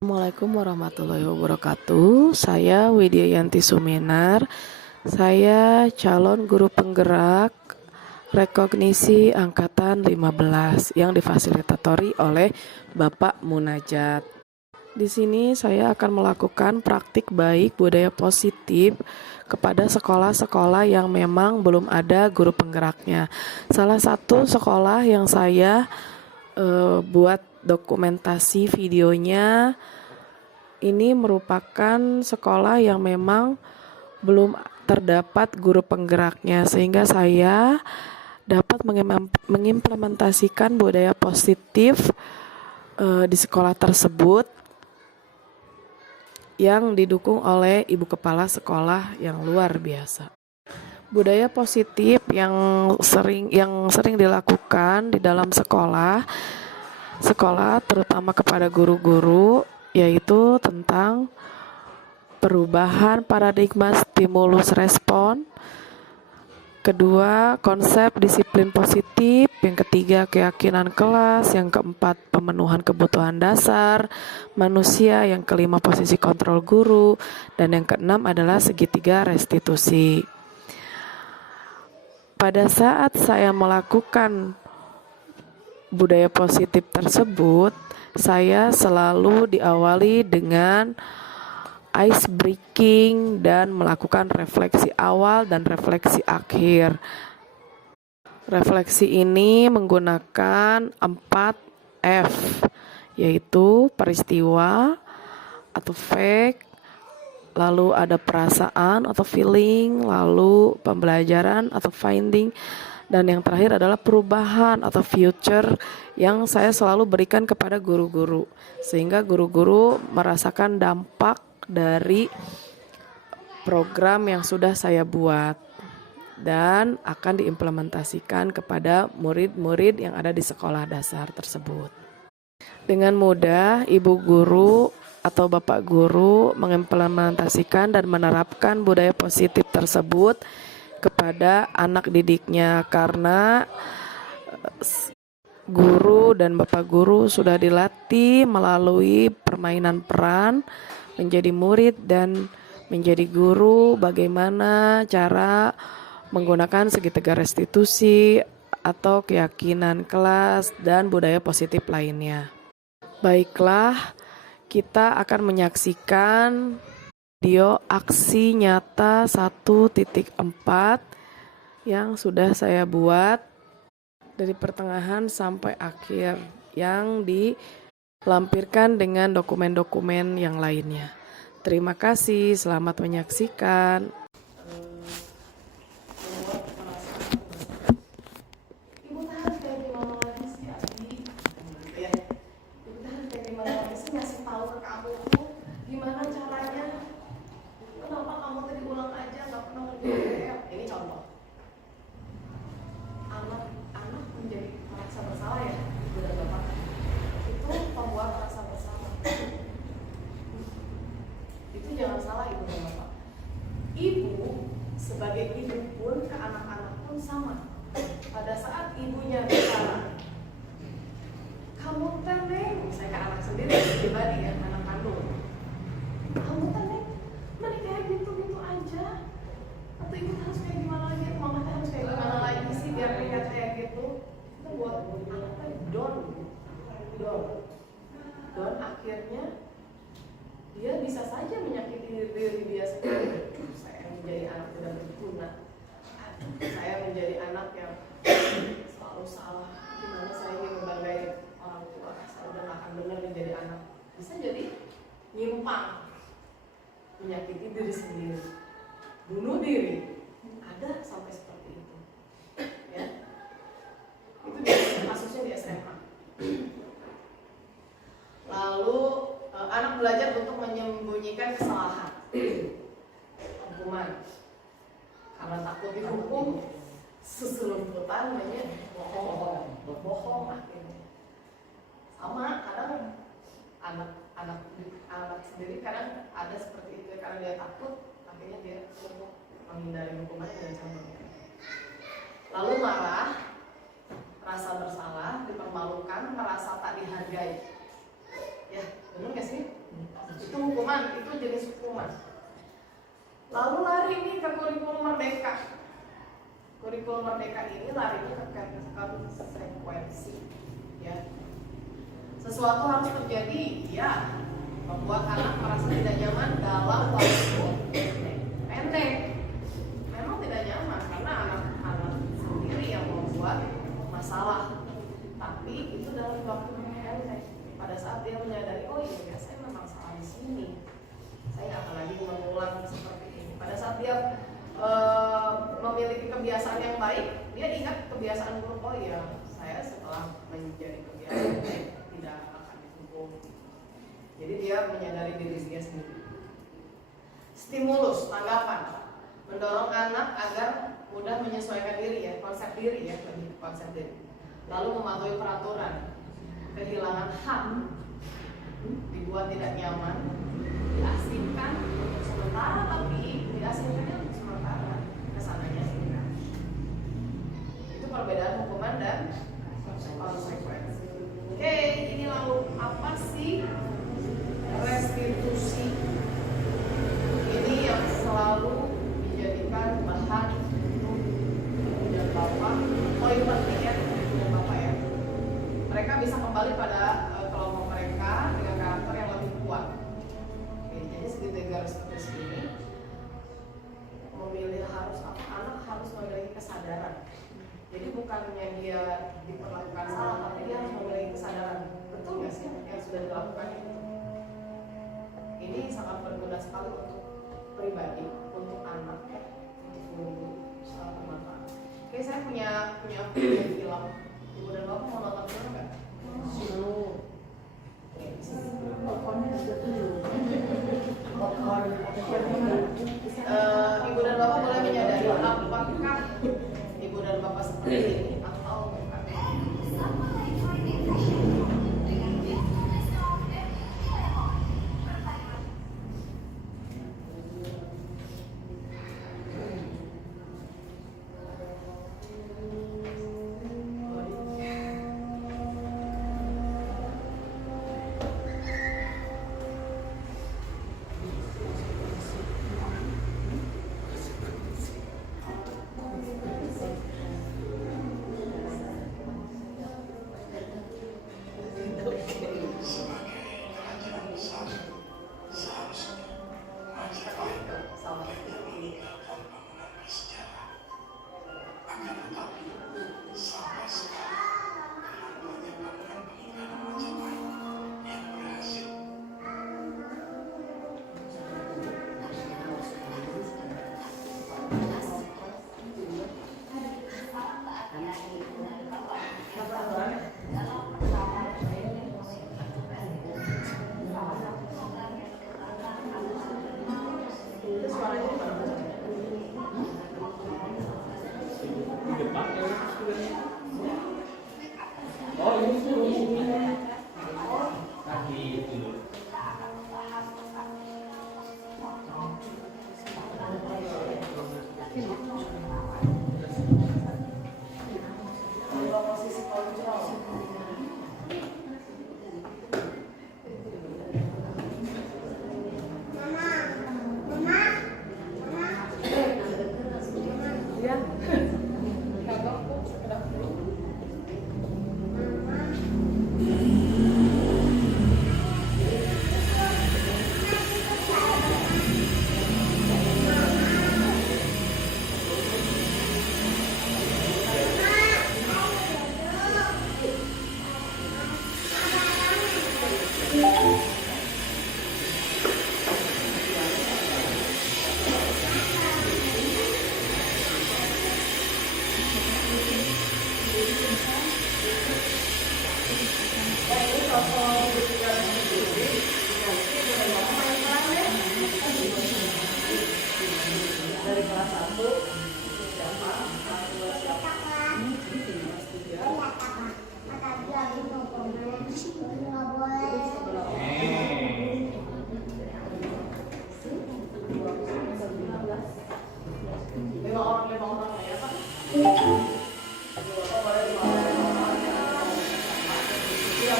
Assalamualaikum warahmatullahi wabarakatuh. Saya Widya Yanti Suminar. Saya calon guru penggerak rekognisi angkatan 15 yang difasilitatori oleh Bapak Munajat. Di sini saya akan melakukan praktik baik budaya positif kepada sekolah-sekolah yang memang belum ada guru penggeraknya. Salah satu sekolah yang saya buat dokumentasi videonya ini merupakan sekolah yang memang belum terdapat guru penggeraknya, sehingga saya dapat mengimplementasikan budaya positif di sekolah tersebut yang didukung oleh ibu kepala sekolah yang luar biasa. Budaya positif yang sering dilakukan di dalam sekolah terutama kepada guru-guru, yaitu tentang perubahan paradigma stimulus respon. Kedua, konsep disiplin positif. Yang ketiga, keyakinan kelas. Yang keempat, pemenuhan kebutuhan dasar manusia. Yang kelima, posisi kontrol guru. Dan yang keenam adalah segitiga restitusi. Pada saat saya melakukan budaya positif tersebut, saya selalu diawali dengan ice breaking dan melakukan refleksi awal dan refleksi akhir. Refleksi ini menggunakan 4F, yaitu peristiwa atau fact, lalu ada perasaan atau feeling, lalu pembelajaran atau finding, dan yang terakhir adalah perubahan atau future yang saya selalu berikan kepada guru-guru, sehingga guru-guru merasakan dampak dari program yang sudah saya buat dan akan diimplementasikan kepada murid-murid yang ada di sekolah dasar tersebut. Dengan mudah, ibu guru atau bapak guru mengimplementasikan dan menerapkan budaya positif tersebut kepada anak didiknya, karena guru dan bapak guru sudah dilatih melalui permainan peran menjadi murid dan menjadi guru, bagaimana cara menggunakan segitiga restitusi atau keyakinan kelas dan budaya positif lainnya. Baiklah, kita akan menyaksikan video aksi nyata 1.4 yang sudah saya buat dari pertengahan sampai akhir, yang dilampirkan dengan dokumen-dokumen yang lainnya. Terima kasih, selamat menyaksikan. Gimana caranya? Kenapa kamu tadi ulang aja nggak pernah ngerjain? Ini contoh. Anak menjadi merasa bersalah ya, ibu dan bapak. Itu pembuat rasa bersalah. Itu jangan salah ibu dan bapak. Ibu sebagai ibu pun ke anak-anak pun sama. Pada saat ibunya bersalah, kamu teneng, saya ke anak sendiri pribadi ya, anak kandung. Kamu teneng, mending kayak gitu-gitu aja. Atau ibu harus kayak gimana lagi, mama harus kayak gimana lagi sih biar mereka kayak gitu. Itu buat anaknya don. Akhirnya dia bisa saja menyakiti diri dia sendiri. Saya menjadi anak tidak berguna. Saya menjadi anak yang selalu salah. Gimana saya ingin membanggai orang tua, saya udah gak akan benar menjadi anak. Bisa jadi nyimpang, menyakiti diri sendiri, bunuh diri, ada sampai seperti itu, ya. Itu biasanya kasusnya di SMA. Lalu anak belajar untuk menyembunyikan kesalahan, hukuman, karena takut dihukum, seselumputan bohong akhirnya. Sama kadang anak sendiri kadang ada seperti itu, karena dia takut akhirnya dia menghindari hukuman dan sebagainya. Lalu marah, rasa bersalah, dipermalukan, merasa tak dihargai. Ya, benar nggak sih? jenis hukuman. Lalu lari nih ke kurikulum merdeka. Kurikulum merdeka ini larinya ke konsekuensi, ya. Sesuatu harus terjadi, ya, membuat anak merasa tidak nyaman dalam waktu pendek. Memang tidak nyaman karena anak-anak sendiri yang membuat masalah. Tapi itu dalam waktu pendek. Pada saat dia menyadari, oh iya, saya memang salah di sini. Saya nggak akan lagi mengulang seperti ini. Pada saat dia memiliki kebiasaan yang baik, dia ingat kebiasaan buruk. Oh iya, saya setelah menjadi kebiasaan baik tidak akan dihukum. Jadi dia menyadari diri dia sendiri. Stimulus, tanggapan, mendorong anak agar mudah menyesuaikan diri, ya, konsep diri, ya, lebih konsep diri. Lalu mematuhi peraturan, kehilangan hak, dibuat tidak nyaman, diasingkan untuk sementara, tapi diasingkannya untuk sementara, kesananya sehingga. Itu perbedaan hukuman dan konsekuensi. Oke, ini lalu apa sih restitusi? Ini yang selalu dijadikan bahan untuk dan bapak. Poin pentingnya dan bapak, ya. Mereka bisa kembali pada kelompok mereka dengan karakter yang lebih kuat. Oke, jadi segitiga restitusi ini memilih harus apa? Anak harus memiliki kesadaran. Jadi bukannya dia diperlakukan salah, tapi dia harus memiliki kesadaran. Betul nggak sih yang sudah dilakukan itu? Ini sangat berguna sekali untuk pribadi, untuk anak, untuk guru, sangat bermanfaat. Oke, saya punya film. Ibu dan bapak mau nonton film nggak? Ibu dan bapak boleh menyadari apakah ibu dan bapak seperti ini atau bukan.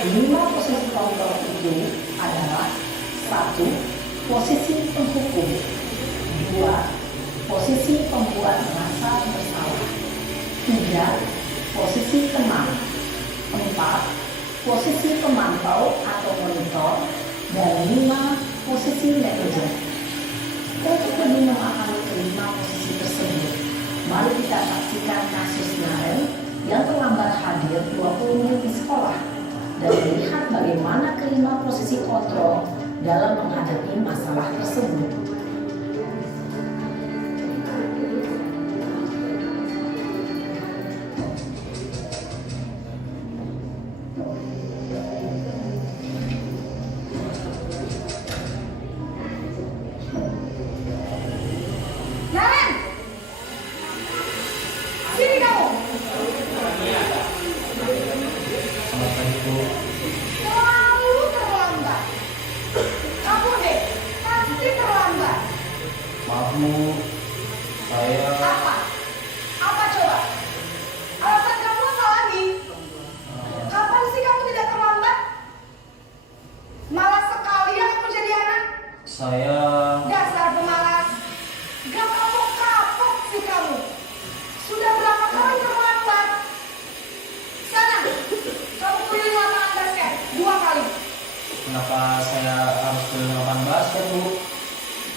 Lima posisi kontrol itu adalah 1. posisi penghukum. 2. Posisi pembuat merasa bersalah. 3. Posisi teman. 4. Posisi pemantau atau monitor. Dan 5. Posisi manajer. Untuk lebih memahami kelima posisi tersebut, mari kita saksikan kasus Naren yang terlambat hadir 20 menit di sekolah dan melihat bagaimana kelima posisi kontrol dalam menghadapi masalah tersebut. Maaf Bu, saya Apa coba? Alasan kamu apa lagi? Kapan sih kamu tidak terlambat? Malas sekali ya kamu jadi anak. saya Dasar pemalas. Gak kapok-kapok sih kamu. Sudah berapa kali terlambat? Sana, kamu keliling lapangan basket 2 kali. kenapa saya harus keliling lapangan basket Bu?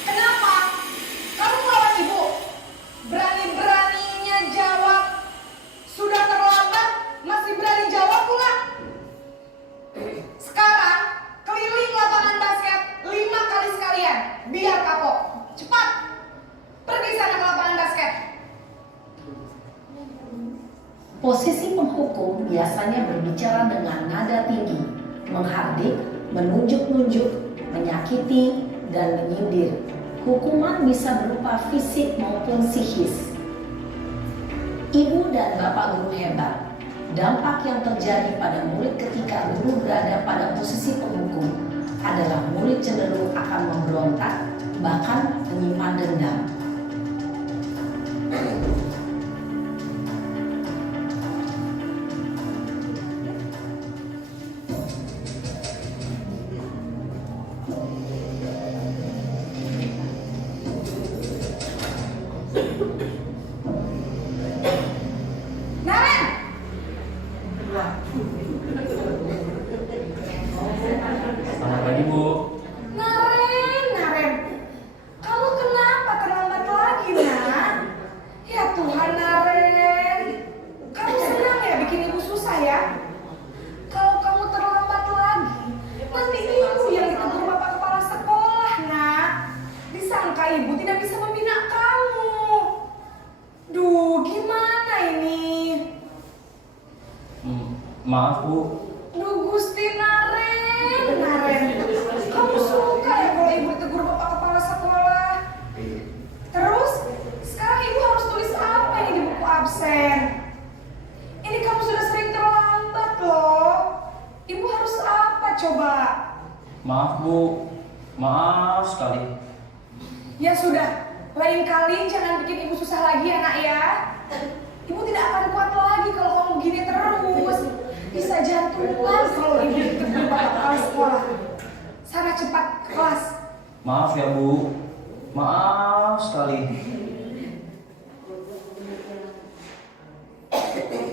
Kenapa? Kamu melawan ibu. Berani-beraninya jawab. Sudah terlambat, masih berani jawab pula. Sekarang, keliling lapangan basket 5 kali sekalian. Biar kapok. Cepat. Pergi sana ke lapangan basket. Posisi penghukum biasanya berbicara dengan nada tinggi, menghardik, menunjuk-nunjuk, menyakiti, dan menyindir. Hukuman bisa berupa fisik maupun psikis. Ibu dan bapak guru hebat. Dampak yang terjadi pada murid ketika guru berada pada posisi penghukum adalah murid cenderung akan memberontak, bahkan menyimpan dendam. Naren! Selamat pagi Bu. Naren. Kamu kenapa terlambat lagi, nak? Ya Tuhan, Naren. Kamu senang ya bikin ibu susah ya? Kalau kamu terlambat lagi, nanti ibu yang ditegur bapak kepala sekolah, nak. Disangka ibu tidak bisa membina kamu. Duh, gimana ini? Maaf Bu, Duh, Gusti Naren. Kamu suka ya kalau ibu ditegur bapak kepala sekolah? Terus, sekarang ibu harus tulis apa ini di buku absen? Ini kamu sudah sering terlambat loh. Ibu harus apa coba? maaf Bu, maaf sekali. Ya sudah, lain kali jangan bikin ibu susah lagi ya nak ya. Ibu tidak akan kuat lagi kalau kamu begini terus. Bisa jantungan kalau ibu ditegur bapak kepala sekolah. Sana cepat ke kelas. Maaf ya Bu, maaf sekali.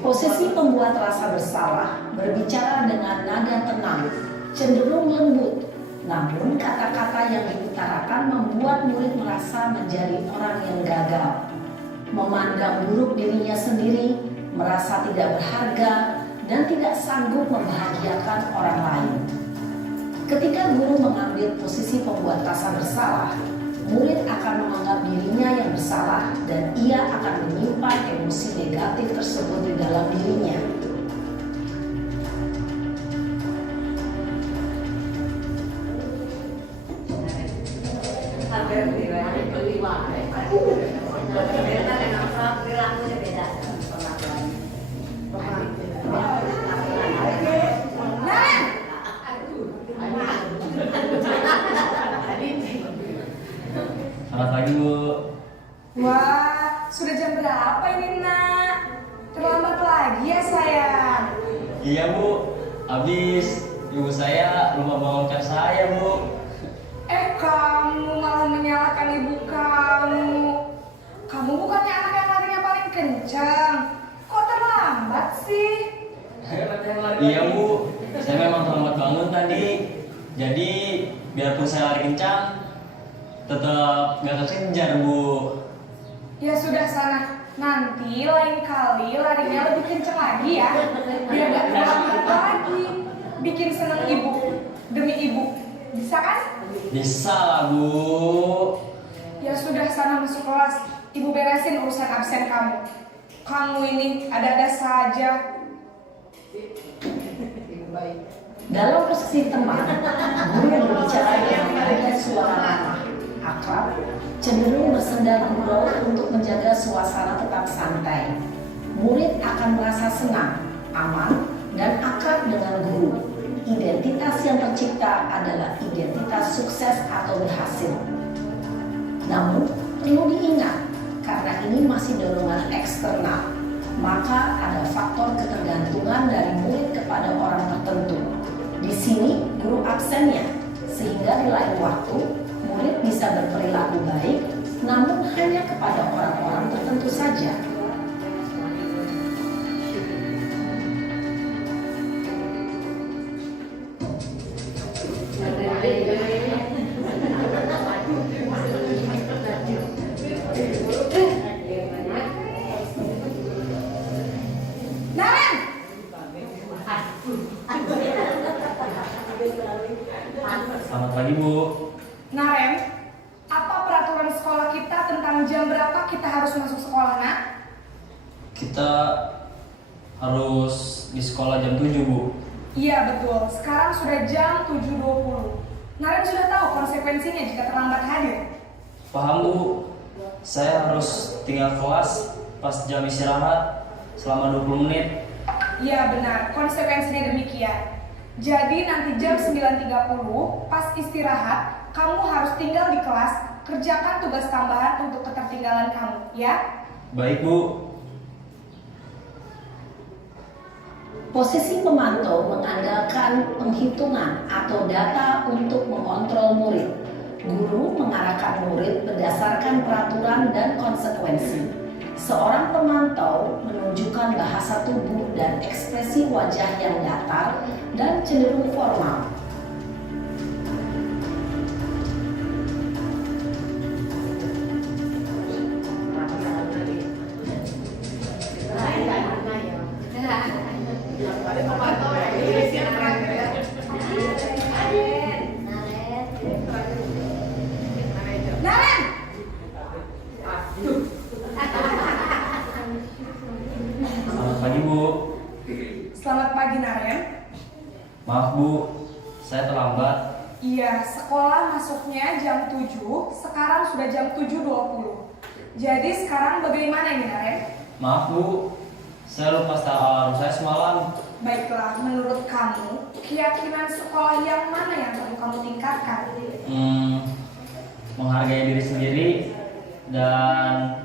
Posisi pembuat rasa bersalah berbicara dengan nada tenang, cenderung lembut. Namun kata-kata yang diutarakan membuat murid merasa menjadi orang yang gagal, memandang buruk dirinya sendiri, merasa tidak berharga, dan tidak sanggup membahagiakan orang lain. Ketika guru mengambil posisi pembuat rasa bersalah, murid akan menganggap dirinya yang bersalah dan ia akan menyimpan emosi negatif tersebut di dalam dirinya. Naren! Selamat pagi Bu. Wah, sudah jam berapa ini nak? Terlambat lagi ya sayang. Iya Bu, habis ibu saya lupa bangunkan saya Bu. Kamu Iya Bu, saya memang terlambat bangun tadi. Jadi biarpun saya lari kencang, tetap gak kekejar Bu. Ya sudah sana, nanti lain kali larinya lebih kenceng lagi ya, biar gak terlambat lagi. Bikin seneng ibu, demi ibu, bisa kan? Bisa lah Bu. Ya sudah sana masuk kelas, ibu beresin urusan absen kamu. Kamu ini ada-ada saja. Dalam posisi teman, guru yang berbicara dengan nada suara ramah, akrab, cenderung bersenda gurau untuk menjaga suasana tetap santai. Murid akan merasa senang, aman, dan akrab dengan guru. Identitas yang tercipta adalah identitas sukses atau berhasil. Namun, perlu diingat, karena ini masih dorongan eksternal, maka ada faktor ketergantungan dari murid kepada orang tertentu. Di sini guru absennya, sehingga di lain waktu murid bisa berperilaku baik, namun hanya kepada orang-orang tertentu saja. Naren! Selamat pagi Bu. Naren, apa peraturan sekolah kita tentang jam berapa kita harus masuk sekolah, nak? Kita harus di sekolah jam 7 Bu. Iya betul, sekarang sudah jam 7.20. Naren sudah tahu konsekuensinya jika terlambat hadir. Paham Bu. Saya harus tinggal kelas pas jam istirahat selama 20 menit. Iya benar, konsekuensinya demikian. Jadi nanti jam 9.30 pas istirahat, kamu harus tinggal di kelas, kerjakan tugas tambahan untuk ketertinggalan kamu, ya? Baik Bu. Posisi pemantau mengandalkan penghitungan atau data untuk mengontrol murid. Guru mengarahkan murid berdasarkan peraturan dan konsekuensi. Seorang pemantau menunjukkan bahasa tubuh dan ekspresi wajah yang datar dan cenderung formal. Naren! Selamat pagi Bu. Selamat pagi Naren. Maaf Bu, saya terlambat. Iya, sekolah masuknya jam 7, sekarang sudah jam 7.20. Jadi sekarang bagaimana ini Naren? Maaf Bu, saya lupa setel alarm saya semalam. Baiklah, menurut kamu, keyakinan sekolah yang mana yang perlu kamu tingkatkan? Menghargai diri sendiri dan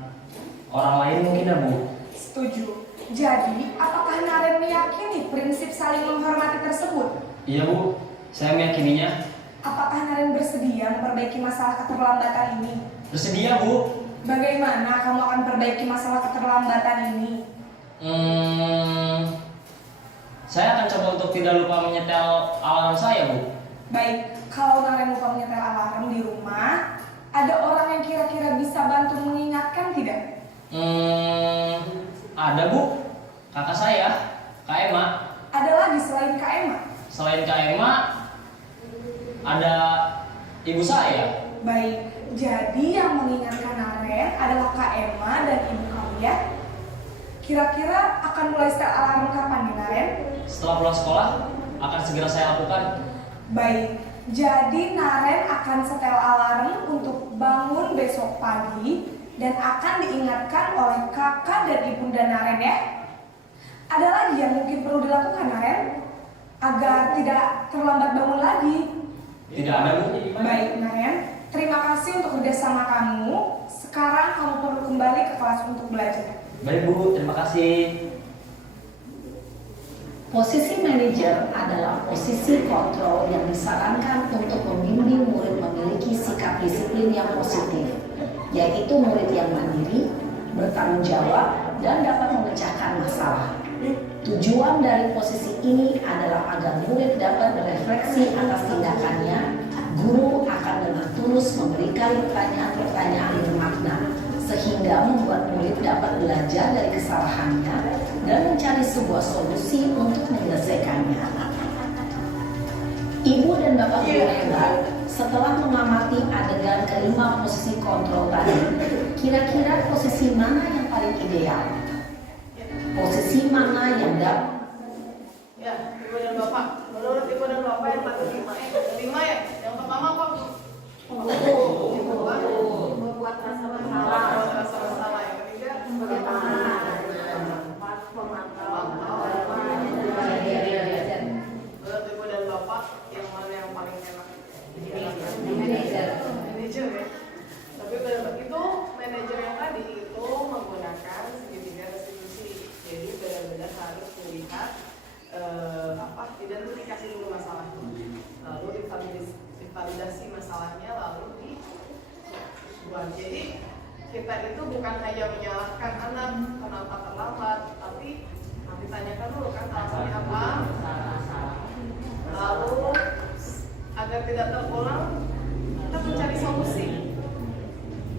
orang lain mungkin ya Bu. Setuju. Jadi, apakah Naren meyakini prinsip saling menghormati tersebut? Iya Bu, saya meyakininya. Apakah Naren bersedia memperbaiki masalah keterlambatan ini? Bersedia Bu. Bagaimana kamu akan perbaiki masalah keterlambatan ini? Saya akan coba untuk tidak lupa menyetel alarm saya Bu. Baik, kalau Naren lupa menyetel alarm di rumah, ada orang yang kira-kira bisa bantu mengingatkan tidak? Ada Bu, kakak saya, Kak Emma. Ada lagi selain Kak Emma? Selain Kak Emma, ada ibu saya. Baik, jadi yang mengingatkan Naren adalah Kak Emma dan ibu kamu ya? Kira-kira akan mulai setel alarm kapan nih Naren? Setelah pulang sekolah, akan segera saya lakukan. Baik, jadi Naren akan setel alarm untuk bangun besok pagi dan akan diingatkan oleh kakak dan ibunda Naren ya. Ada lagi yang mungkin perlu dilakukan Naren agar tidak terlambat bangun lagi? Tidak ada Bu. Baik Naren, terima kasih untuk kerjasama kamu. Sekarang kamu perlu kembali ke kelas untuk belajar. Baik Bu, terima kasih. Posisi manajer adalah posisi kontrol yang disarankan untuk membimbing murid memiliki sikap disiplin yang positif, yaitu murid yang mandiri, bertanggung jawab, dan dapat memecahkan masalah. Tujuan dari posisi ini adalah agar murid dapat berefleksi atas tindakannya. Guru akan dengan tulus memberikan pertanyaan-pertanyaan bermakna, sehingga membuat murid dapat belajar dari kesalahannya dan mencari sebuah solusi untuk menyelesaikannya. Ibu dan Bapak guru hebat, setelah mengamati adegan kelima posisi kontrol tadi, kira-kira posisi mana yang paling ideal? Posisi mana yang Ya, Ibu dan Bapak. Menurut Ibu dan Bapak yang patut lima ya. Yang pertama kok membuat rasa bersalah. Yang ketiga bagaimana memantau. Menurut Ibu dan Bapak yang mana yang paling enak? Manajer ya. Tapi itu manajer yang tadi itu menggunakan segitiga restitusi. Jadi benar-benar harus melihat identifikasi dulu masalahnya, lalu divalidasi masalahnya, lalu dibuat. Jadi kita itu bukan hanya menyalahkan anak kenapa terlambat, tapi ditanyakan dulu kan alasannya apa, lalu agar tidak terulang kita mencari solusi.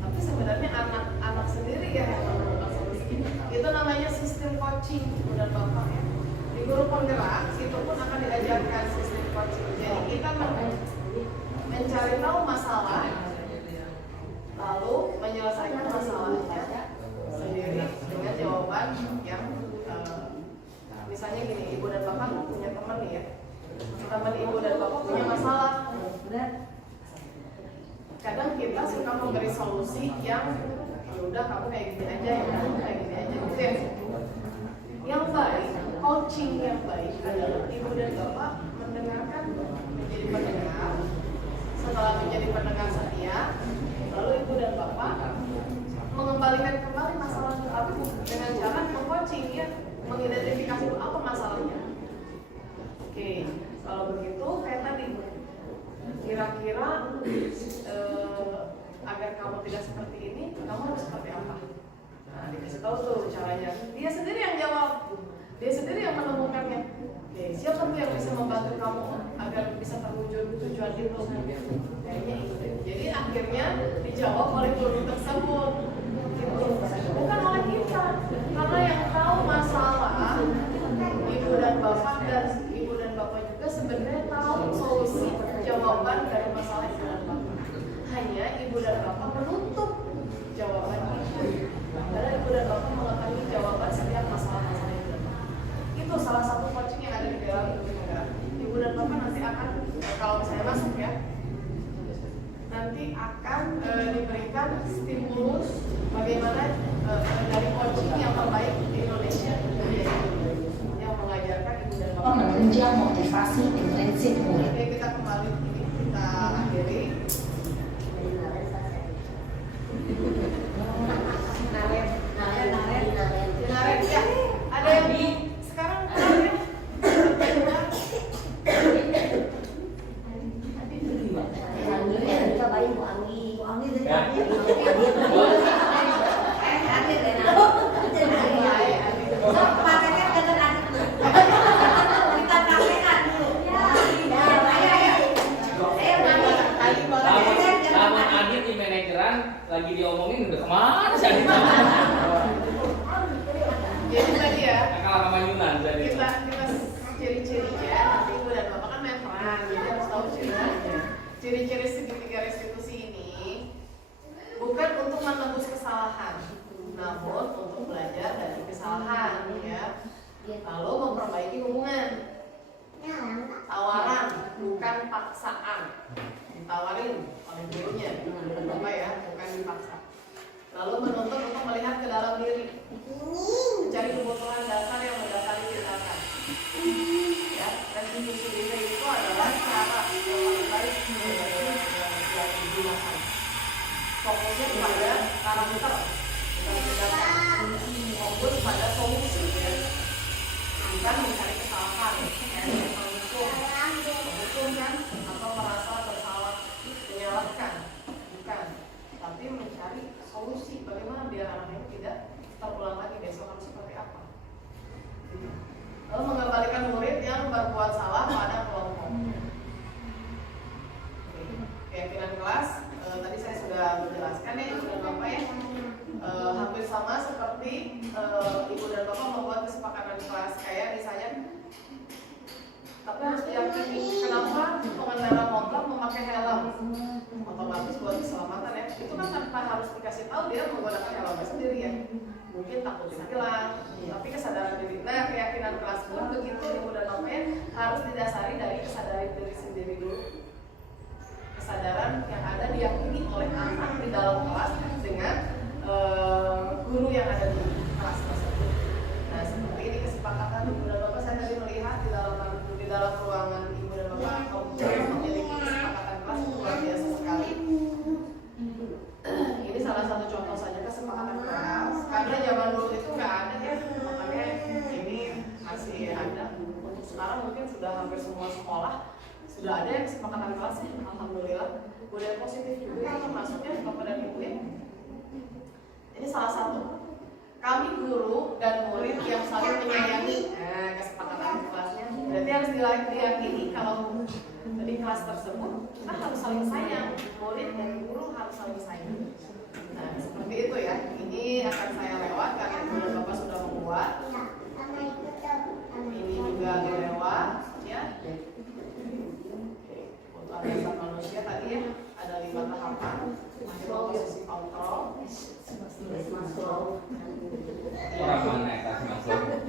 Tapi sebenarnya anak sendiri ya yang menemukan solusi. Itu namanya sistem coaching dan Bapak ya. Di guru penggerak itu pun akan diajarkan sistem coaching. Jadi kita mencari tahu masalah, lalu menyelesaikan masalahnya sendiri dengan jawaban yang misalnya gini, Ibu dan Bapak punya teman nih ya, teman Ibu dan Bapak punya masalah. Kadang kita suka memberi solusi yang udah kamu kayak gini aja ya, kayak gini aja gitu ya. Yang baik, coaching yang baik adalah Ibu dan Bapak mendengarkan, menjadi pendengar. Setelah menjadi pendengar setia, lalu Ibu dan Bapak mengembalikan kembali masalah itu dengan cara meng-coaching ya, mengidentifikasi apa masalahnya. Oke, kalau begitu kayak tadi, kira-kira agar kamu tidak seperti ini, kamu harus seperti apa? Nah, dikasih tahu tuh caranya. Dia sendiri yang jawab, dia sendiri yang menemukannya. Oke, siapa tuh yang bisa membantu kamu agar bisa terwujud tujuan itu? Kayaknya itu deh. Jadi akhirnya dijawab oleh guru tersebut. Gitu. Bukan oleh kita, karena yang tahu masalah Ibu dan Bapak, dan Ibu dan Bapak juga sebenarnya tahu solusi jawaban dari masalah Ibu dan Bapak. Hanya Ibu dan Bapak menutup jawaban itu. Karena Ibu dan Bapak mengetahui jawaban setiap masalah-masalah Ibu dan Bapak. Itu salah satu coaching yang ada di dalam Ibu dan Bapak nanti akan, kalau misalnya masuk ya, nanti akan diberikan stimulus bagaimana dari coaching yang terbaik di Indonesia yang mengajarkan Ibu dan Bapak menunjang motivasi intrinsik murid. Oke, kita kembali kita akhiri. Naret ya. Ada yang di sekarang ya. Lagi diomongin udah kemana sih Adit? Jadi tadi ya, kalah sama Yunan tadi. kita ciri-cirinya nanti Ibu dan Bapak kan main peran, jadi harus tahu ciri-cirinya. Ciri-ciri segitiga restitusi ini bukan untuk menebus kesalahan, namun untuk belajar dari kesalahan ya. Lalu memperbaiki hubungan. Tawaran bukan paksaan. Ditawarin oleh gurunya, Bapak ya, bukan dipaksa. Lalu menuntut untuk melihat ke dalam diri, mencari kebutuhan dasar yang mendasari tindakan. Ya, restitusi diri itu adalah cara yang paling baik untuk digunakan. Fokusnya pada karakter, bukan tindakan. Fokus pada solusi, ya. Bukan mencari kesalahan, menghukum kan, atau merasa bersalah, menyalahkan, bukan. Tapi mencari solusi bagaimana biar anak itu tidak terulang lagi besok harus seperti apa. lalu mengembalikan murid yang berbuat salah pada kelompok. Keyakinan kelas, tadi saya sudah menjelaskan ya, Ibu dan Bapak ya, hampir sama seperti Ibu dan Bapak membuat kesepakatan kelas, kayak misalnya, tapi harus diyakini kenapa pengendara motor memakai helm, otomatis buat keselamatan ya, itu kan tanpa harus dikasih tahu dia menggunakan helmnya sendiri ya, mungkin takut hilang, tapi kesadaran diri. Nah, keyakinan kelas pun begitu Ibu dan Bapak ya, harus didasari dari kesadaran diri sendiri dulu. Kesadaran yang ada diyakini oleh anak di dalam kelas dengan guru yang ada di kelas tersebut. Nah, seperti ini kesepakatan Ibu dan Bapak. Saya tadi melihat di dalam ruangan Ibu dan Bapak memiliki kesepakatan kelas luar biasa sekali. Ini salah satu contoh saja kesepakatan kelas. Karena zaman dulu itu nggak ada ya, makanya ini masih ada. Untuk sekarang mungkin sudah hampir semua sekolah sudah ada yang kesepakatan kelas ya, alhamdulillah. Budaya positif juga ya, termasuknya Bapak dan Ibu ya. Ini salah satu. Kami guru dan murid yang saling menyayangi. Kesepakatan kelasnya berarti harus diyakini kalau di kelas tersebut kita harus saling sayang. Murid dan guru harus saling sayang. Nah, seperti itu ya. Ini akan saya lewat karena Ibu dan Bapak sudah membuat. Ini juga dilewat ya. Asal manusia tadi ya, ada 5 tahapan. Posisi kontrol.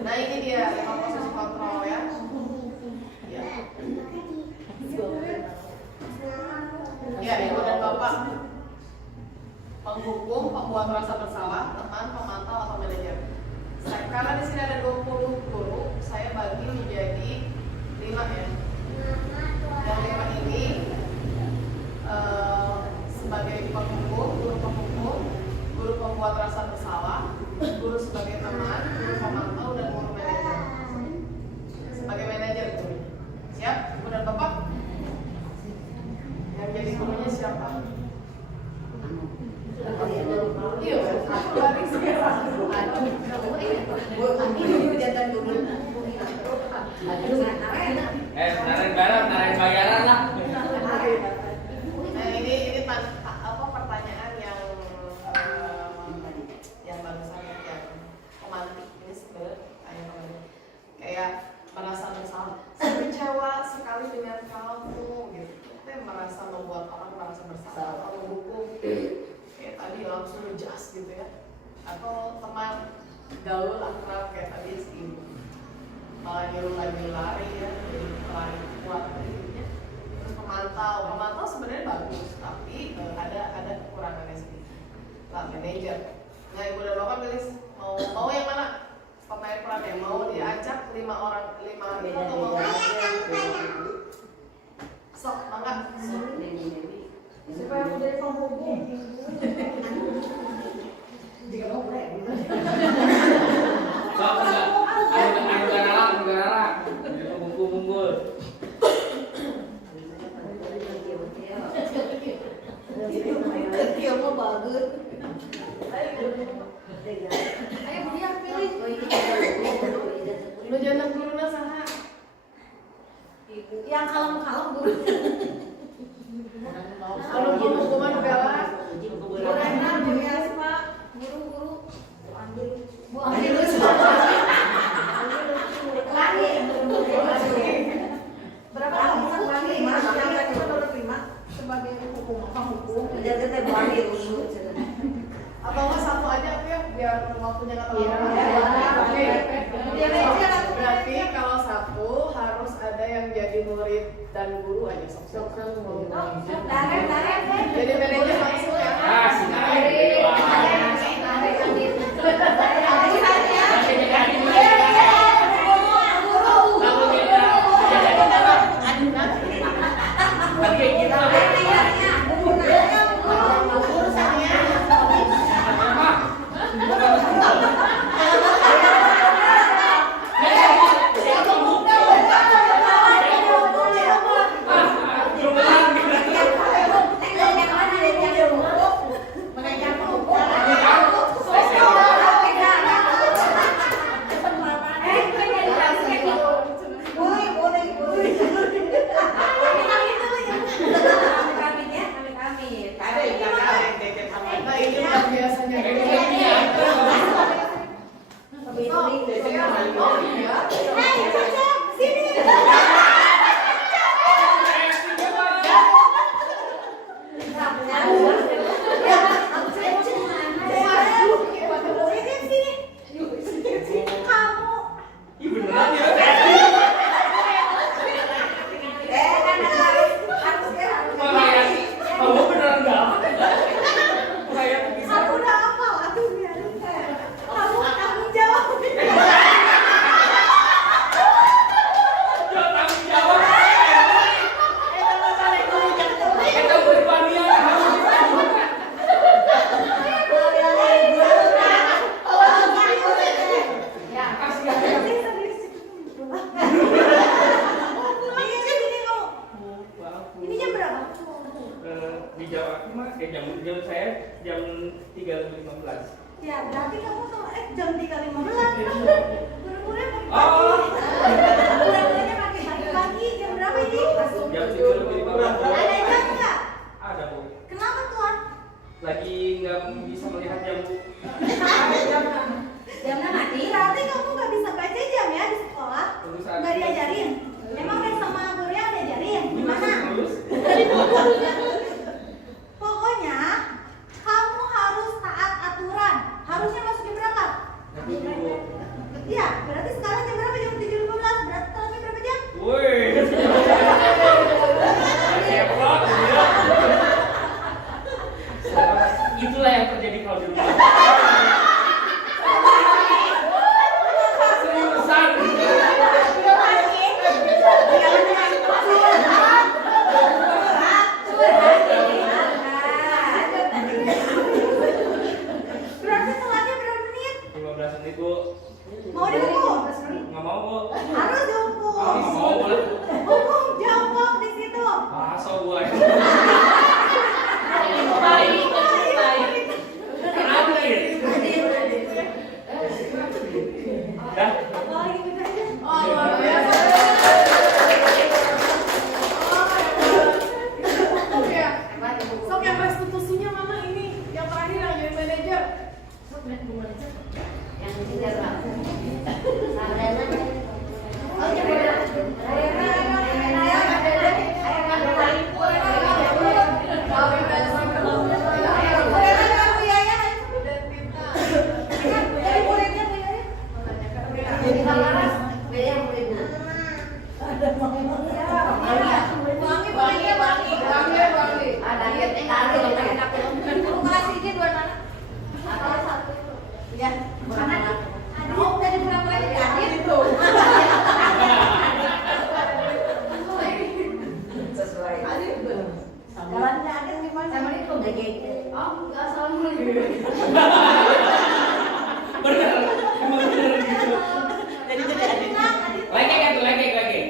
Nah, ini dia 5 posisi kontrol ya. Ya. Ya, Ibu dan Bapak. Penghukum, pembuat rasa bersalah, teman, pemantau atau manajer. Karena di sini ada 20 guru, saya bagi menjadi 5 ya. Yang 5 ini sebagai penghukum, guru pembuat rasa bersalah, guru sebagai teman, guru pemantau, dan guru manajer. Sebagai manajer itu. Siap, Ibu dan Bapak? Yang jadi gurunya siapa? Iya, aku lari sekarang. Narain bayaran lah. Nah, ini apa pertanyaan yang barusan yang romantik ini sebenarnya kayak merasa bersalah. Saya kecewa sekali dengan kamu gitu. Itu merasa membuat orang merasa bersalah atau menghukum. Kayak tadi langsung ngejas gitu ya. Atau teman gaul akrab kayak tadi Ibu. Malah nyuruh lagi lari ya, jadi lari kuat gitu. Terus pemantau sebenarnya bagus, tapi ada kekurangannya sedikit. Lah, manajer. Nah, Ibu dan Bapak pilih mau yang mana? Pemain perannya mau diajak 5 itu atau mau sok, mangga. Supaya aku jadi penghubung. Jika mau boleh. Ayo garang. Bungkul. Dia mau bagus. Ayo Budia pilih. Lu jangan guruna saha. Yang kalem-kalem guru. Kalau hukuman galak. Gurena, Guru Asma, guru-guru. Bu ambil lagi. Berapa lagi? Sebagai hukum. Atau nggak satu aja tuh ya biar waktunya nggak terlalu lama. Berarti kalau satu harus ada yang jadi murid dan guru aja sok. Jadi manajer langsung ya. Ih beneran ya. Makanya kamu beneran nggak? Kayak bisa. Aku udah hafal, aku biarin kayak kamu tanggung jawab. Jangan tanggung jawab. Kita berpanian. Ini jam berapa? Di Jawa mah jam saya jam 3.15. Ya berarti kamu tuh jam 3.15. Buru-buru Oh. pagi-pagi. Pagi-pagi jam berapa ini? Jam 3.15. Ada jam nggak? Ada Bu. Kenapa tuan? Lagi nggak bisa melihat jam Bu. Jamnya mati. Berarti kamu nggak bisa baca jam ya di sekolah? Tunggu saat Nggak diajarin? Emang kan sama gurunya diajarin? Ini Gimana? masih lulus. Pokoknya kamu harus taat aturan. Harusnya masuk jam berapa? Tapi Bu. Iya, berarti sekarang jam berapa? Jam 7.15. Berarti telatnya berapa jam? Woi. Hebat ya. Itulah yang terjadi kalau di rumah. Seriusan. Berarti telatnya berapa menit? 15 menit Bu. Mau dihukum? Nggak mau Bu. Harus dihukum. Nggak mau boleh. Hukum jongkok di situ. Masa Bu. Dah. Oh, gitu aja. Oh, luar biasa. Ya. Sok yang restitusinya mana ini? Yang terakhir yang jadi manajer. Bener. Emang bener gitu. Lekek kan tuh, lekek.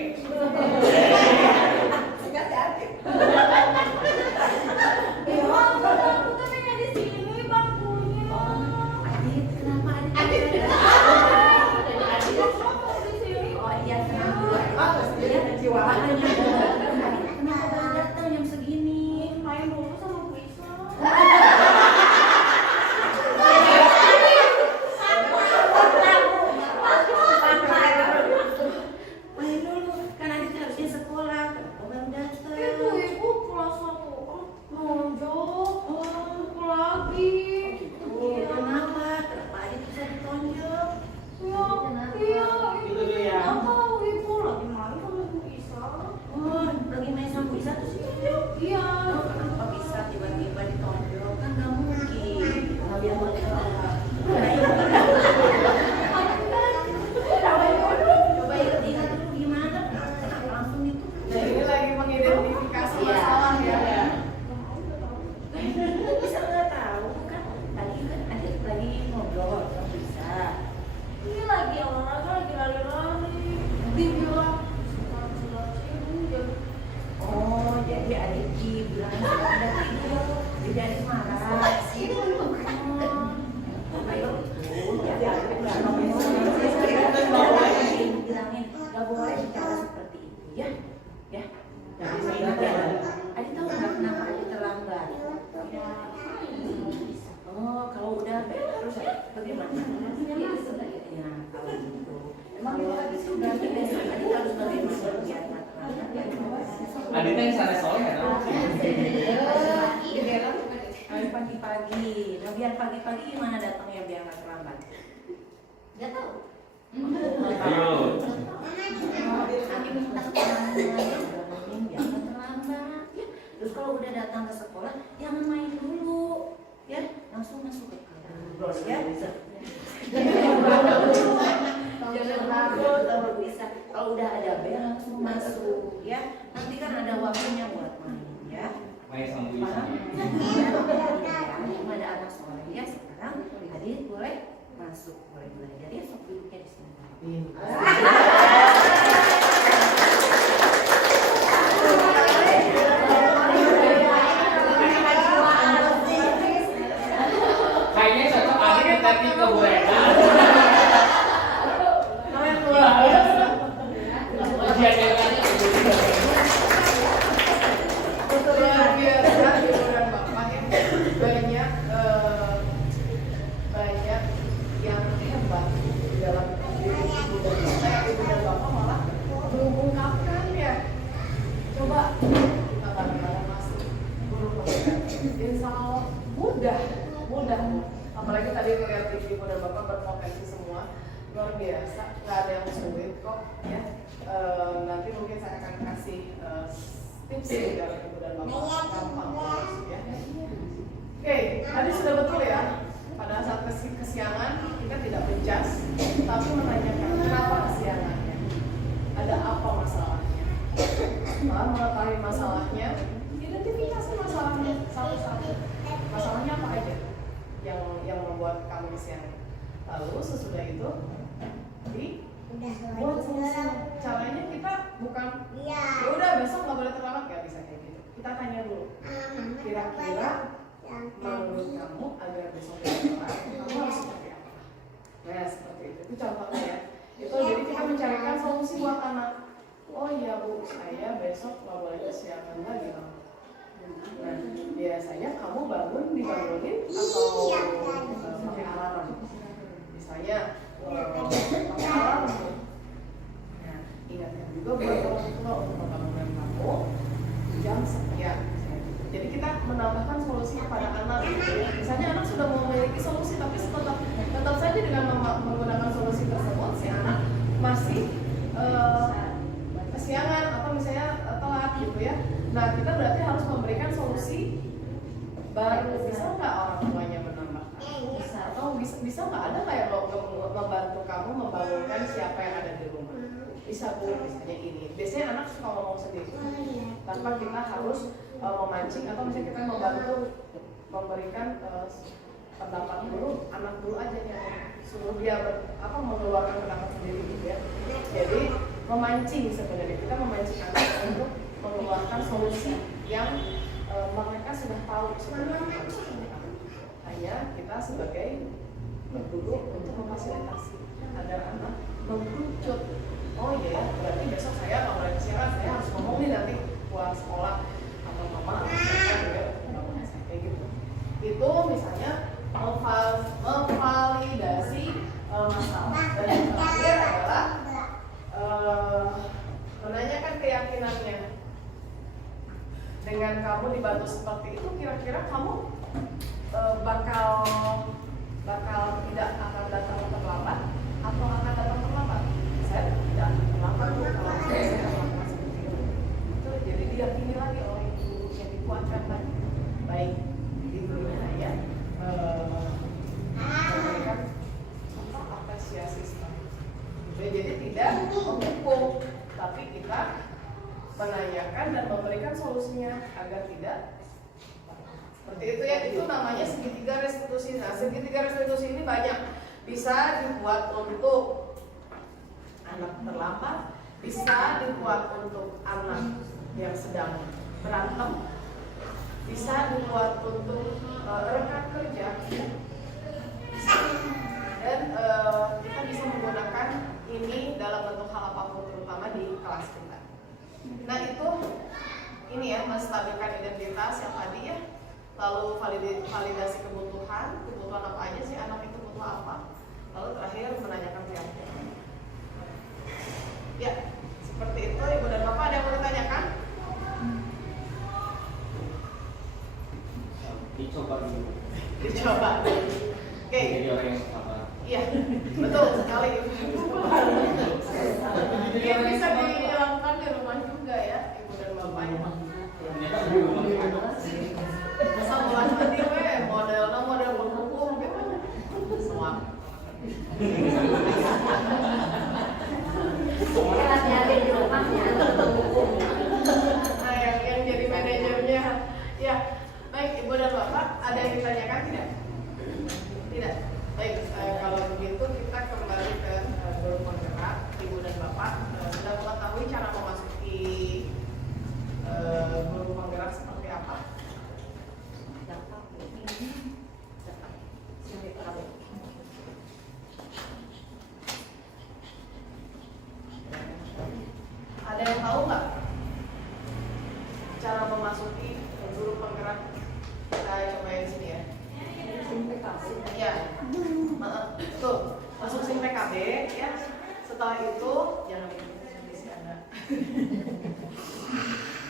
Adik tahu nggak kenapa Adik terlambat? pagi-pagi gimana datangnya biar nggak terlambat? Nggak tahu. Ayo. Kami minta keterangan biar nggak terlambat. Ya. Terus kalau udah datang ke sekolah jangan main dulu, ya langsung masuk ke kelas ya. Jangan takut kalau bisa. Kalau udah ada bel langsung masuk, ya. Nanti kan ada waktunya buat main, ya. Main sama Bu Paham? Isa. Cuma ada anak sekolah ya sekarang. Adik boleh masuk, boleh belajar ya. Sok duduknya di sini. Kayaknya cocok adik kita ke Bu Rena. Ujian yang lainnya ke Bu Rena. Luar biasa ibu dan bapak ya. Banyak yang hebat di dalam diri ibu dan bapak. Ibu dan bapak malah mengungkapkan ya. Coba kita kadang-kadang masuk guru pembelajaran. Insya Allah mudah. Apalagi tadi melihat ibu dan bapak berpotensi semua, luar biasa. Nggak ada yang sulit kok ya. Nanti mungkin saya akan kasih tips dari ibu dan bapak gampang terus ya. Oke, tadi sudah betul ya. Pada saat kesiangan kita tidak menjas, tapi menanyakan kenapa kesiangannya, ada apa masalahnya. Setelah mengetahui masalahnya, identifikasi masalahnya satu-satu. Masalahnya apa aja yang membuat kamu kesiangan. Lalu sesudah itu buat solusi. Caranya kita bukan ya udah besok nggak boleh terlambat, nggak bisa kayak gitu. Kita tanya dulu, kira-kira menurut kamu agar besok tidak telat kamu harus seperti apa? Nah seperti itu contohnya ya. Itu jadi kita mencarikan solusi buat anak. Oh iya Bu, saya besok nggak boleh kesiangan lagi loh. Nah biasanya kamu dibangunin atau pakai alarm? Misalnya pakai alarm. Nah, ingatkan juga buat orang tua untuk membangunkan kamu jam sekian. Jadi kita menambahkan solusi kepada anak. Misalnya anak sudah memiliki solusi, tapi tetap saja dengan menggunakan solusi tersebut si anak masih kesiangan atau misalnya telat gitu ya. Nah kita berarti harus memberikan solusi baru. Bisa nggak orang tuanya menambahkan? Bisa. Atau bisa nggak ada kayak membantu kamu membangunkan siapa yang ada di rumah? Bisa Bu, misalnya ini. Biasanya anak suka ngomong sendiri tanpa kita harus memancing atau misalnya kita membantu memberikan pendapat dulu, anak dulu aja yang suruh dia mengeluarkan pendapat sendiri gitu ya. Jadi memancing sebenarnya, kita memancing anak untuk mengeluarkan solusi yang mereka sudah tahu sebenarnya. Hanya kita sebagai guru untuk memfasilitasi agar anak mengkerucut. Oh iya, berarti besok saya nggak boleh kesiangan, saya harus ngomong nih nanti buat sekolah atau mama saya kayak gitu. Itu misalnya memvalidasi masalah. Dan yang terakhir adalah menanyakan keyakinannya. Dengan kamu dibantu seperti itu, kira-kira kamu bakal tidak akan datang terlambat atau akan datang terlambat? Saya tidak terlambat kalau saya melakukan seperti itu. Itu jadi diyakini lagi oleh ibu, yang dikuatkan lagi. Baik, jadi gurunya hanya memberikan apresiasi seperti itu. Jadi tidak menghukum, tapi kita menanyakan dan memberikan solusinya agar tidak seperti itu ya. Itu namanya segitiga restitusi. Nah, segitiga restitusi ini banyak, bisa dibuat untuk anak terlambat, bisa dibuat untuk anak yang sedang berantem, bisa dibuat untuk rekan kerja, dan kita bisa menggunakan ini dalam bentuk hal apapun, terutama di kelas kita. Nah itu ini ya, menstabilkan identitas yang tadi ya, lalu validasi kebutuhan apa aja sih anak itu butuh apa, lalu terakhir menanyakan keyakinan. Ya, seperti itu Ibu dan Bapak. Ada yang mau ditanyakan? Dicoba dulu. Dicoba. Oke. Jadi orang yang sabar. Iya, betul sekali. Ini bisa dilakukan di rumah juga ya, ibu dan bapaknya. Ternyata belum. Sama laki modelnya model berhukum gitu. Semua. Hati-hati di rumahnya. Nah, yang jadi manajernya, ya. Baik, ibu dan bapak, ada yang ditanyakan tidak? Tidak. Baik, kalau begitu kita kembali ke guru penggerak, ibu dan bapak sudah mengetahui cara memasuki guru penggerak seperti apa? Ada yang tahu nggak cara memasuki guru penggerak? Kita cobain di sini ya. Iya, tuh masuk SIM PKB ya. Setelah itu jangan bisa ada.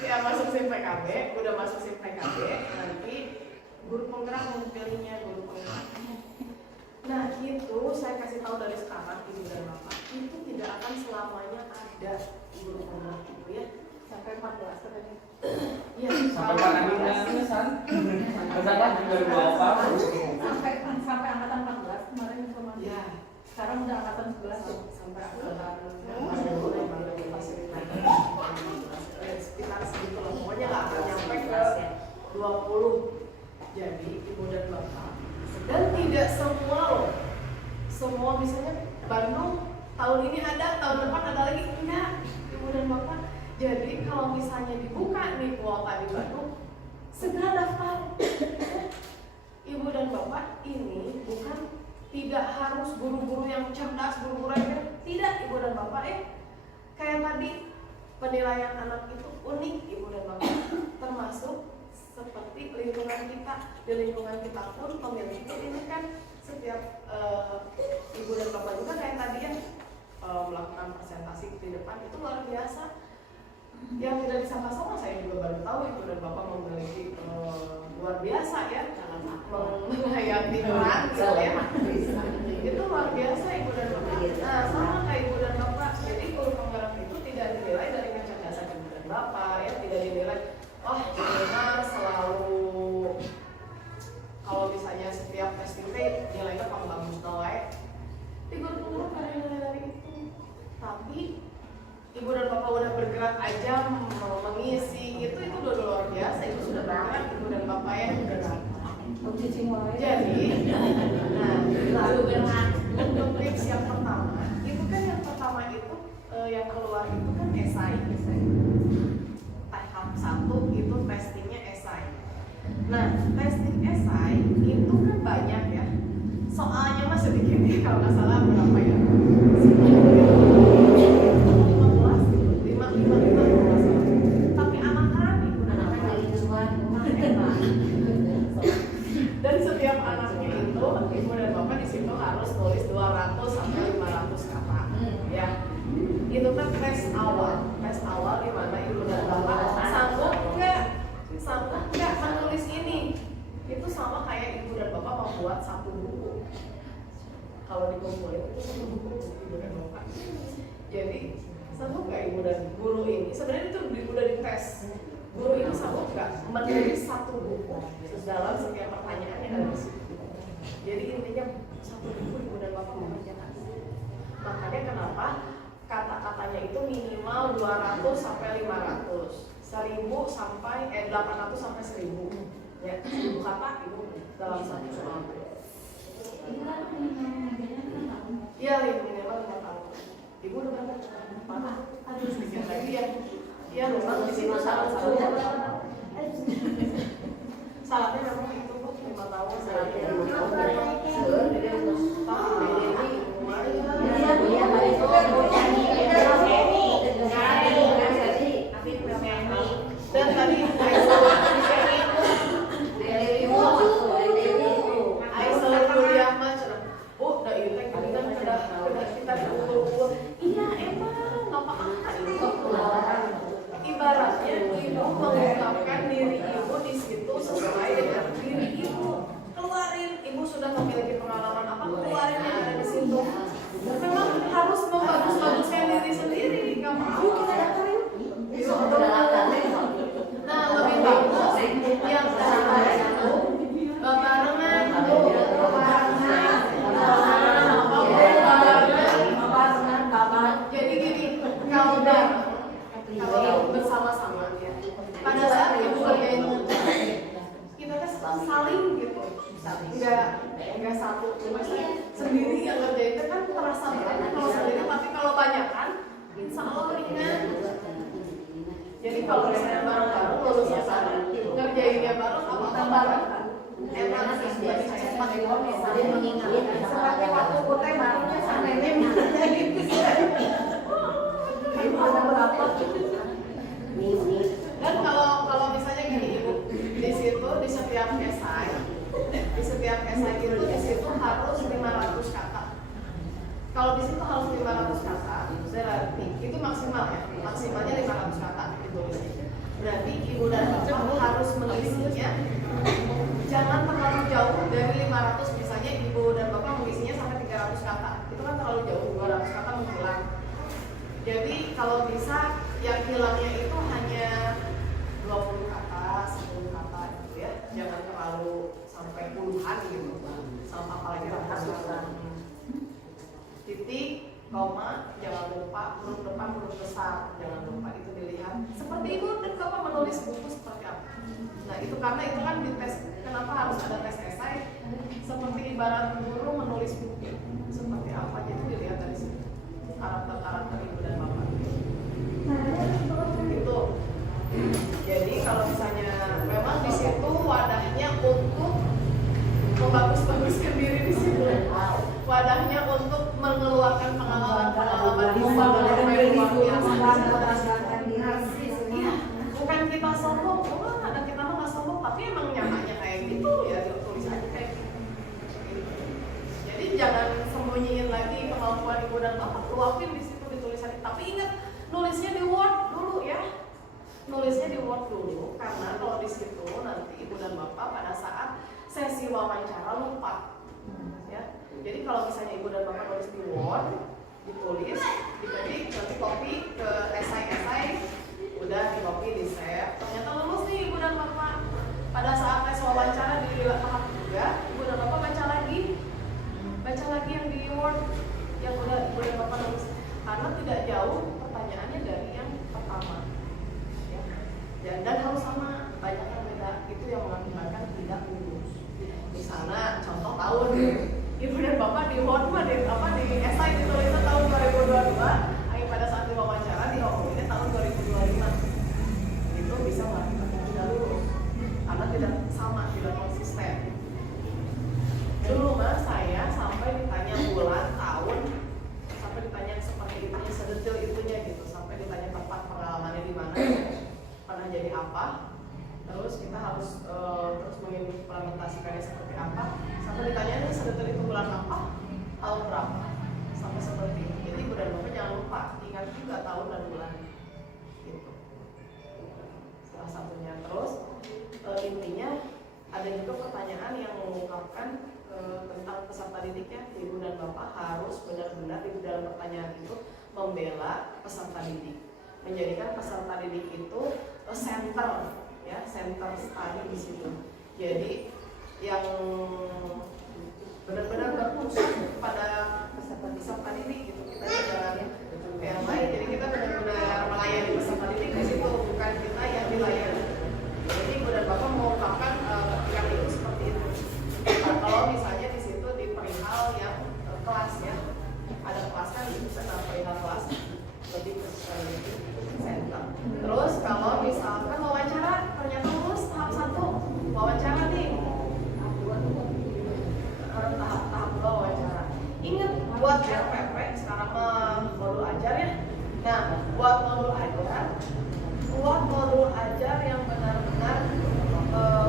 Ya masuk SIM PKB, udah masuk SIM PKB, nanti guru penggerak memilihnya guru penggerak. Nah itu saya kasih tahu dari sekarang ibu dan bapak, itu tidak akan selamanya ada guru penggerak itu ya. Sampai 14 katanya. Iya, Sampai kanan ini San. Kesana dari bapak. Sampai angkatan 14 kemarin informasi. ya. Sekarang udah angkatan 11. Sampai angkatan sekitar segitu loh. Pokoknya nggak akan nyampe ke 20. Jadi ibu dan bapak, dan tidak semua loh. Semua misalnya Bandung tahun ini ada, tahun depan ada lagi, enggak ibu dan bapak. Jadi kalau misalnya dibuka nih kuota di Bandung, segera daftar. Ibu dan bapak ini bukan tidak harus guru-guru yang cerdas, guru-guru yang tidak, ibu dan bapak kayak tadi penilaian anak itu unik ibu dan bapak, termasuk seperti lingkungan kita. Di lingkungan kita pun memiliki ini kan setiap ibu dan bapak juga kayak tadi ya melakukan presentasi di depan itu luar biasa. Yang tidak disangka-sangka saya juga baru tahu ibu dan bapak memiliki luar biasa ya menghayati peran gitu ya. Itu luar biasa ibu dan bapak. Nah sama kayak ibu dan bapak. Jadi guru penggerak itu tidak dinilai dari kecerdasan ibu dan bapak ya, tidak dinilai oh benar selalu kalau misalnya setiap testing nilainya kamu bagus doang. Di guru penggerak ada nilai dari itu. Tapi ibu dan bapak udah bergerak aja mengisi itu udah luar biasa. Itu sudah bergerak ibu dan bapak ya. Jadi, nah untuk tips yang pertama, itu kan yang pertama itu yang keluar itu kan esai. Tahap 1 itu testingnya esai. Nah, testing esai itu kan banyak ya. Soalnya mah sedikit ya, kalau nggak salah berapa ya? 15. Tapi anak-anak ibu dan bapak. Dan setiap anaknya itu ibu dan bapak di situ harus tulis 200 sampai 500 kata. Ya. Itu kan tes awal di mana ibu dan bapak sanggup nggak menulis ini. Itu sama kayak ibu dan bapak membuat satu buku. Kalau dikumpulin itu satu buku ibu dan bapak. Jadi sanggup nggak ibu dan guru ini? Sebenarnya itu udah dites. Guru ini sanggup nggak menulis satu buku dalam setiap pertanyaan yang ada di situ. Jadi intinya satu buku ibu dan bapak mengerjakan. Makanya kenapa kata-katanya itu minimal 200 sampai 500, 1000 sampai 800 sampai 1000. Ya, 1000 kata ibu dalam satu soal. Iya, minimal 5 tahun. Ibu udah berapa? 4 tahun. Aduh, sedikit lagi ya. Iya, memang di situ syarat-syaratnya. Syaratnya memang itu Bu, 5 tahun syaratnya. Dan tadi Aisyah kuliah macam, Bu, udah intek kan kita diukur-ukur. Iya emang nggak apa-apa itu. Ibaratnya ibu mengungkapkan diri ibu di situ sesuai dengan diri gitu. Enggak satu, cuma sendiri yang ngerjain itu kan terasa banget kalau sendiri, tapi kalau banyak kan insya Allah ringan. Jadi kalau misalnya bareng-bareng lulus sama ngerjainnya bareng apa-apa bareng enak sih, jadi cepat gitu. Dia mengingatkan seperti waktu putih barunya sampai memangnya gitu. Ada berapa? Dan kalau misalnya gini Ibu, di situ di setiap esai itu di situ harus 500 kata. Kalau di situ harus 500 kata, berarti itu maksimal ya, maksimalnya 500 kata ditulisnya. Berarti Ibu dan Bapak harus menulisnya jangan terlalu jauh dari 500. Misalnya Ibu dan Bapak mengisinya sampai 300 kata, itu kan terlalu jauh, 200 kata menghilang. Jadi kalau bisa yang hilangnya itu hanya 20 kata, 10 kata gitu ya, jangan terlalu sampai puluhan gitu, sama apalagi ratusan. Titik, koma, jangan lupa huruf depan, huruf besar, jangan lupa itu dilihat. Seperti Ibu dan Bapak menulis buku seperti apa. Nah itu karena itu kan dites, kenapa harus ada tes esai? Seperti ibarat guru menulis buku seperti apa, jadi dilihat dari situ karakter Ibu dan Bapak. Itu. Jadi kalau misalnya memang di situ wadahnya untuk membagus-baguskan diri di situ, wadahnya untuk mengeluarkan pengalaman di iya, bukan kita sombong, ada kita mah nggak sombong, tapi emang nyamanya kayak gitu ya, tulis aja kayak gitu. Jadi jangan sembunyiin lagi kemampuan Ibu dan Bapak, luapin di situ ditulisan. Tapi ingat nulisnya di Word dulu ya, nulisnya di Word dulu, karena kalau di situ nanti Ibu dan Bapak pada saat sesi wawancara lupa ya. Jadi kalau misalnya Ibu dan Bapak nulis di Word, ditulis, diketik, nanti copy ke esai-esai, udah di copy, di save, ternyata lulus nih Ibu dan Bapak. Pada saat tes wawancara di tahap 3, Ibu dan Bapak baca lagi yang di Word yang udah Ibu dan Bapak nulis, karena tidak jauh pertanyaannya dari yang pertama ya. Dan harus sama, banyak yang beda, itu yang mengakibatkan tidak lulus. Di sana contoh tahun Ibu dan Bapak di Word di esai ditulisnya tahun 2022, pada saat diwawancara diomonginnya tahun 2025. Itu bisa mengakibatkan tidak lulus karena tidak sama, tidak konsisten. Dulu mas saya sampai ditanya bulan, tahun, sampai ditanya seperti itunya, sedetail itunya gitu, sampai ditanya tempat pengalamannya di mana, pernah jadi apa, terus kita harus terus mengimplementasikannya seperti apa, sampai ditanya sedetail itu bulan apa, tahun berapa, sampai seperti itu. Jadi Ibu dan Bapak jangan lupa, ingat juga tahun dan bulan gitu. Salah satunya. Terus intinya ada juga pertanyaan yang mengungkapkan tentang peserta didiknya. Ibu dan Bapak harus benar-benar di dalam pertanyaan itu membela peserta didik, menjadikan peserta didik itu center ya, center study di situ. Jadi yang benar-benar berfokus pada peserta didik gitu. Kita jangan yang lain. Jadi kita benar-benar melayani peserta didik di situ, bukan kita yang dilayani. Jadi Ibu dan Bapak mengungkapkan ketika itu seperti itu. Nah, kalau misalnya di situ di perihal yang kelas ya, ada kelas kan itu perihal kelas lebih ke center. Terus kalau misalkan wawancara ternyata lulus tahap 1 wawancara nih, tahap 2 wawancara. Ingat buat RPP sekarang modul ajar ya. Nah buat modul ajar yang benar-benar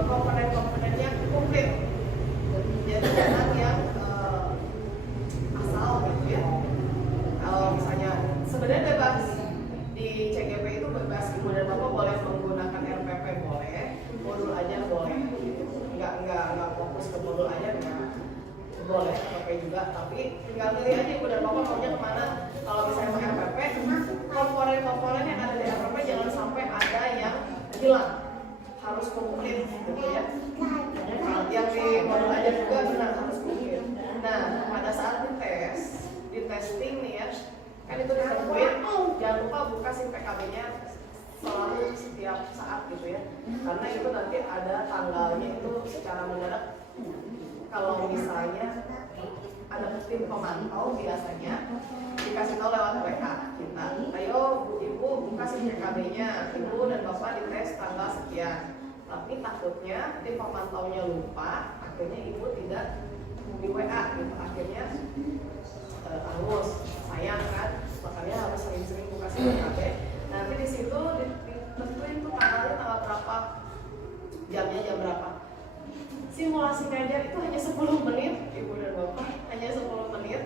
komponen-komponennya komplit. Jadi jangan yang asal gitu ya. Kalau misalnya sebenarnya bebas di CGP itu bebas, Ibu dan Bapak boleh menggunakan RPP boleh, modul ajar boleh. Enggak fokus ke modul ajar enggak. Boleh RPP juga, tapi tinggal pilih aja Ibu dan Bapak maunya kemana. Kalau misalnya mau RPP, komponen-komponen yang ada di RPP jangan sampai ada yang hilang, harus komplit gitu ya. Yang di modul aja juga benar harus komplit. Nah pada saat di testing nih ya, kan itu ditemuin, jangan lupa buka SIM PKB-nya selalu setiap saat gitu ya, karena itu nanti ada tanggalnya itu secara mendadak. Kalau misalnya ada tim pemantau biasanya dikasih tahu lewat WA kita, ayo Bu Ibu buka CCKB-nya, Ibu dan Bapak dites tanggal sekian. Tapi takutnya tim pemantaunya lupa, akhirnya Ibu tidak di WA gitu, akhirnya harus sayang kan, makanya harus sering-sering buka CCKB. Nanti di situ ditentuin tuh tanggalnya tanggal berapa, jamnya jam berapa. Simulasi ngajar itu hanya 10 menit, Ibu dan Bapak, hanya 10 menit.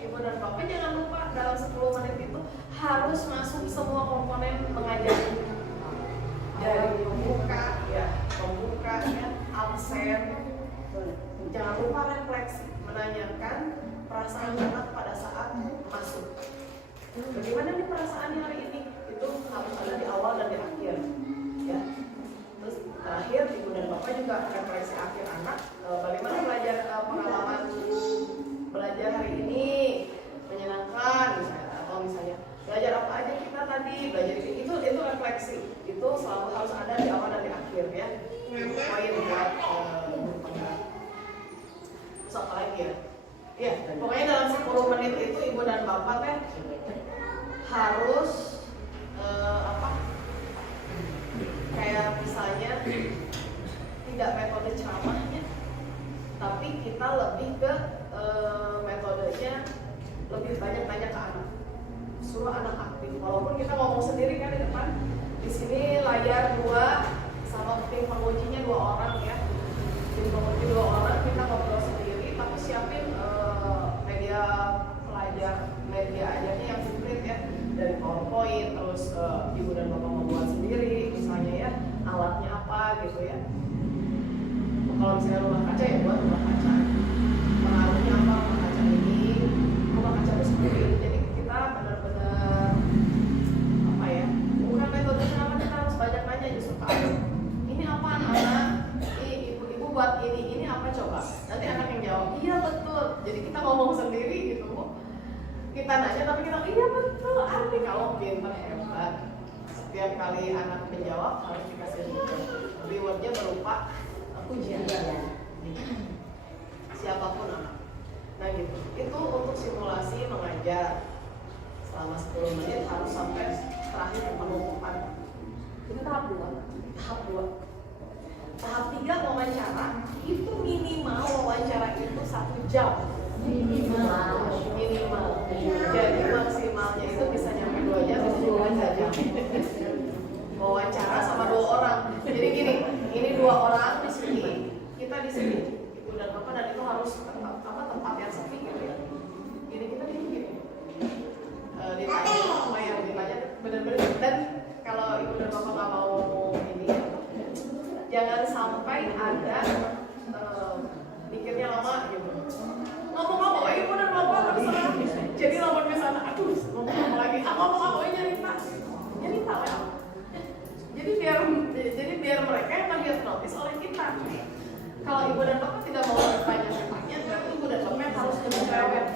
Ibu dan Bapak jangan lupa dalam 10 menit itu harus masuk semua komponen mengajar. Dari pembuka, ya, absen. Jangan lupa refleksi, menanyakan perasaan anak pada saat masuk. Bagaimana nih perasaannya hari ini? Itu harus ada di awal dan di akhir, ya. Terus terakhir Ibu dan Bapak juga refleksi akhir anak, bagaimana belajar pengalaman belajar hari ini, menyenangkan misalnya, atau misalnya belajar apa aja kita tadi, belajar ini, itu refleksi, itu selalu harus ada di awal dan di akhir ya. Poin buat guru penggerak. Terus apa lagi ya? Ya, pokoknya dalam 10 menit itu Ibu dan Bapak kan harus kayak misalnya tidak metode ceramahnya, tapi kita lebih ke metodenya lebih banyak tanya ke anak, suruh anak aktif. Walaupun kita ngomong sendiri kan di depan, di sini layar 2 sama tim pengujinya 2 orang ya, tim penguji 2 orang, kita ngobrol sendiri, tapi siapin media pelajar, media ajarnya yang komplit ya, dari PowerPoint, terus Ibu dan Bapak membuat sendiri, misalnya ya alatnya apa gitu ya. Kalau misalnya rumah kaca ya buat rumah kaca, pengaruhnya apa rumah kaca ini, rumah kaca itu seperti itu. Jadi kita benar-benar apa ya, bukan metode ceramah, kita harus banyak nanya justru Pak. Ini apa anak? Ibu buat ini apa coba? Nanti anak yang jawab, iya betul. Jadi kita ngomong sendiri gitu Bu. Kita nanya tapi kita iya betul. Arti kalau pinter hebat. Setiap kali anak menjawab harus dikasih rewardnya berupa ujian. Siapapun anak. Nah gitu. Itu untuk simulasi mengajar selama 10 menit harus sampai terakhir penutupan. Itu tahap 2. Tahap 2. Tahap 3 wawancara. Itu minimal wawancara itu 1 jam. Minimal. Jadi maksimalnya itu bisa nyampe 2 jam, bisa juga 1 jam. Wawancara sama 2 orang. Jadi gini, ini 2 orang di sini, kita di sini, Ibu dan Bapak, dan itu harus tempat yang sepi gitu ya. Jadi kita di sini. Ditanya apa yang ditanya benar-benar, dan kalau Ibu dan Bapak nggak mau ini, jangan sampai ada pikirnya lama gitu. Ngomong-ngomong, Ibu dan Bapak terserah. Jadi lama ke sana, aduh, ngomong lagi. Ngomong-ngomong, nyerita ya. Jadi biar mereka yang target notice oleh kita. Kalau Ibu dan Bapak tidak mau bertanya-tanya, berarti Ibu dan Bapak yang harus cerewet.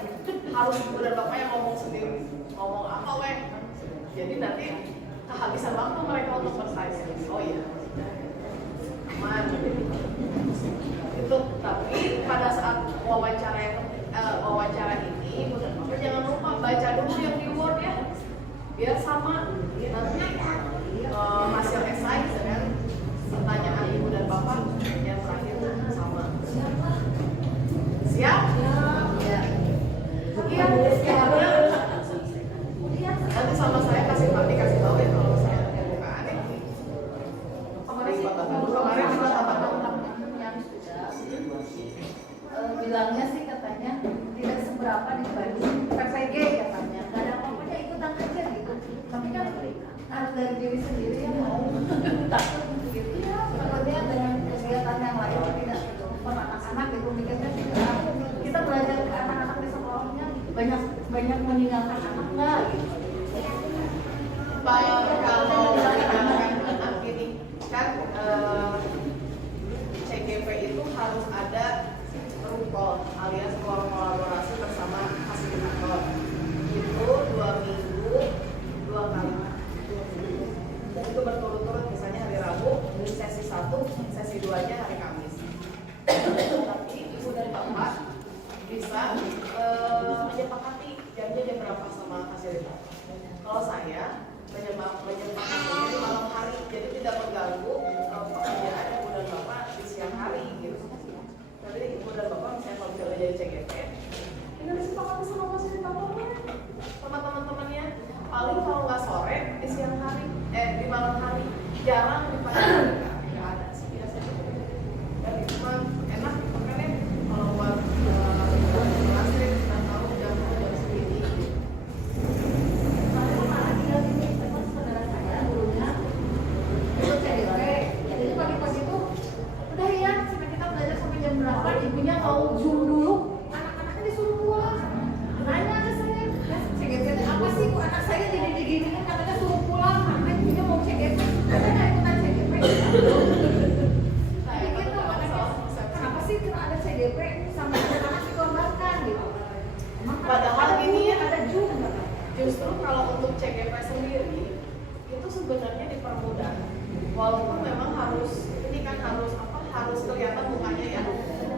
Harus Ibu dan Bapak yang ngomong sendiri. Ngomong apa weh? Jadi nanti kehabisan waktu mereka untuk bertanya. Oh iya, aman. Itu tapi pada saat wawancara ini Ibu dan Bapak jangan lupa baca dulu yang di Word ya, biar sama nanti hasil esai dengan pertanyaan Ibu dan Bapak yang terakhir sama. Siap? Ya. Iya, nanti sama saya dikasih tahu ya kalau saya ada bukaan ya. Kemarin kita bilangnya sih katanya tidak seberapa dibanding PPG katanya, nggak ada apa-apanya ikutan aja gitu. Tapi kan harus dari diri sendiri yang mau takut gitu ya, sebenarnya dengan kegiatan yang lain tidak gitu. Per anak-anak gitu mikirnya juga kita belajar ke anak-anak di sekolahnya banyak meninggalkan anak nggak gitu. Baik, kalau anak gini kan CGP itu harus ada rukol alias kolaborasi bersama fasilitator. Itu 2 minggu 2 kali. Itu mau zoom dulu, anak-anaknya disuruh pulang. Nanya ke saya, CGP itu apa sih? Kok anak saya jadi diginiin, katanya suruh pulang, makanya dia mau CGP. Saya nggak ikutan CGP. Saya gitu, kenapa sih kena ada CGP sampai anak-anak dikorbankan gitu? Padahal ini ya ada juga. Justru kalau untuk CGP sendiri itu sebenarnya dipermudah. Walaupun memang harus ini kan harus kelihatan mukanya ya,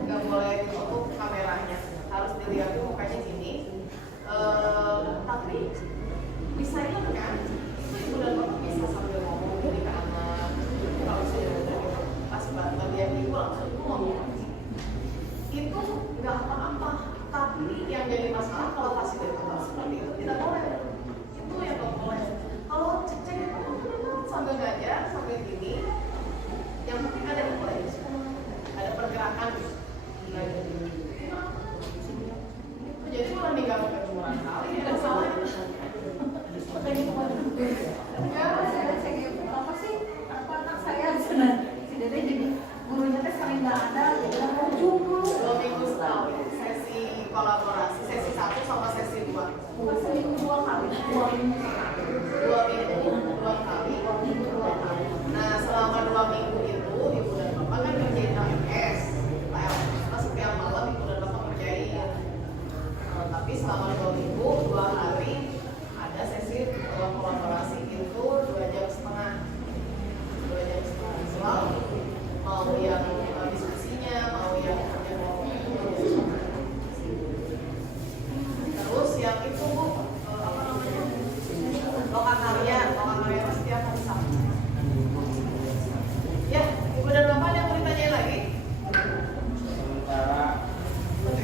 nggak boleh ditutup kameranya, harus dilihat mukanya gini. Tapi bisa kan? Itu ibu dan bapak bisa sambil ngomong gini ke anak. Kalau saya udah gitu, pas bagian ibu langsung ngomong. Itu nggak apa-apa. Tapi yang jadi masalah kalau fasilitator seperti itu tidak boleh. Itu yang nggak boleh. Kalau cek itu sambil ngajar, sambil gini, yang penting ada mulai, ada pergerakan. Jadi malah mengganggu kejuaraan kali ada salahnya. Ya, saya cek itu apa sih? Apa anak saya si Dede jadi gurunya teh sering nggak ada, jadi mau jumpa 2 minggu sekali sesi kolaborasi, sesi 1 sama sesi 2. Bukan seminggu 2 kali, 2 minggu sekali. 2 minggu 2 kali. Nah, selama 2 minggu itu ibu dan bapak kan kerjain LMS. Pas setiap malam ibu dan bapak kerjain. Tapi selama 2 minggu 2 hari ada sesi kolaborasi itu 2 jam setengah. 2 jam setengah selalu. Mau yang diskusinya, mau yang terus yang itu Bu, apa namanya? Lokal karya setiap hari Sabtu. Ya, ibu dan bapak ada yang mau ditanyain lagi?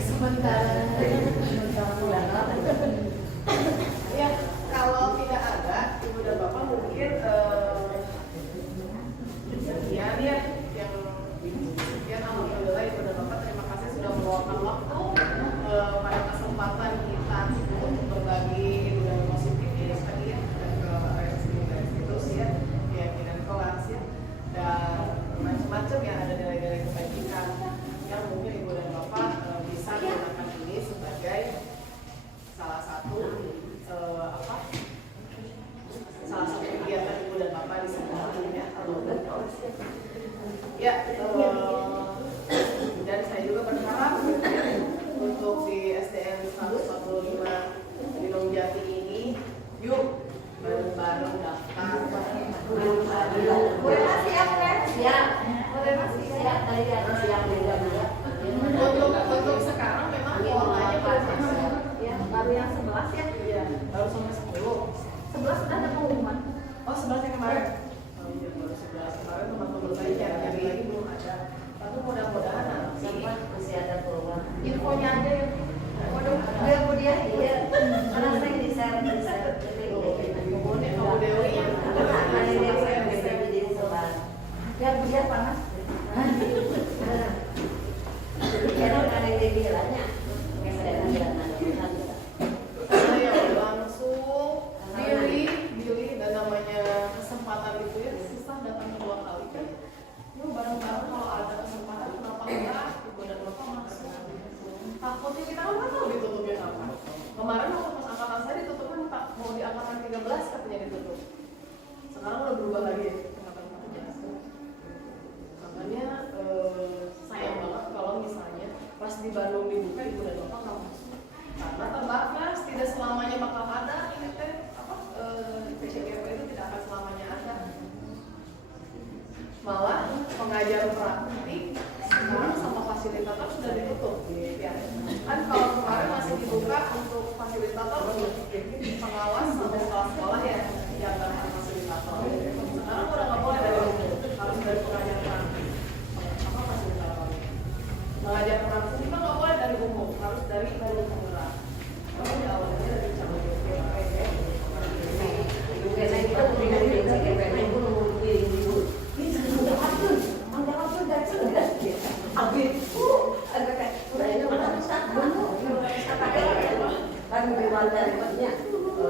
Sebentar. Ya, kalau tidak ada, ibu dan bapak mungkin sekian ya. Sekian alhamdulillah ibu dan bapak, terima kasih sudah meluangkan waktu pada kesempatan kita untuk berbagi ilmu dan positif ya tadi ya, dan ke institusi ya, keyakinan kelas ya, dan macam-macam yang ada nilai-nilai kebajikan yang mungkin ibu dan bapak bisa gunakan ini sebagai salah satu kegiatan ibu dan bapak di sekolah ya. Ya, dan saya juga berharap untuk di SDN 145 di Longjati ini, yuk bareng-bareng daftar. Boleh masih ya, Fred? Siap. Boleh masih ya. Tadi ada siap juga. Untuk sekarang memang polanya baru masuk. Ya, baru yang 11 ya? Iya, baru sampai 10. 11 sudah ada pengumuman. Oh, 11 yang kemarin. Oh iya, baru 11 kemarin teman-teman saya cari lagi belum ada. Tapi mudah-mudahan nanti masih ada perubahan. Infonya aja ya. Waduh, dia iya. Karena saya di share. Kemudian Ibu Dewi yang saya di sebelah. Biar panas. Jadi karena ada yang dibilangnya. Saya langsung Billy dan namanya kesempatan itu ya susah datang 2 kali kan. Yuk bareng-bareng kalau ada kesempatan kenapa enggak ibu dan bapak masuk. Takutnya kita kan nggak tahu ditutupnya kapan. Kemarin waktu pas angkatan saya ditutupnya mau di angkatan 13 katanya ditutup. Sekarang udah berubah lagi angkatan 14. Makanya sayang banget kalau misalnya pas di Bandung dibuka ibu dan bapak nggak masuk. Karena terbatas tidak selamanya bakal ada ini teh PCGP itu tidak akan selamanya ada. Malah pengajar praktik sekarang sama fasilitator sudah ditutup ya. Kan kalau kemarin masih dibuka untuk fasilitator untuk pengawas sama sekolah-sekolah ya yang nggak fasilitator. Sekarang udah nggak boleh dari harus dari pengajar praktik apa fasilitator. Mengajar praktik juga nggak boleh dari umum, harus dari guru penggerak. Kalau di awalnya dari cabang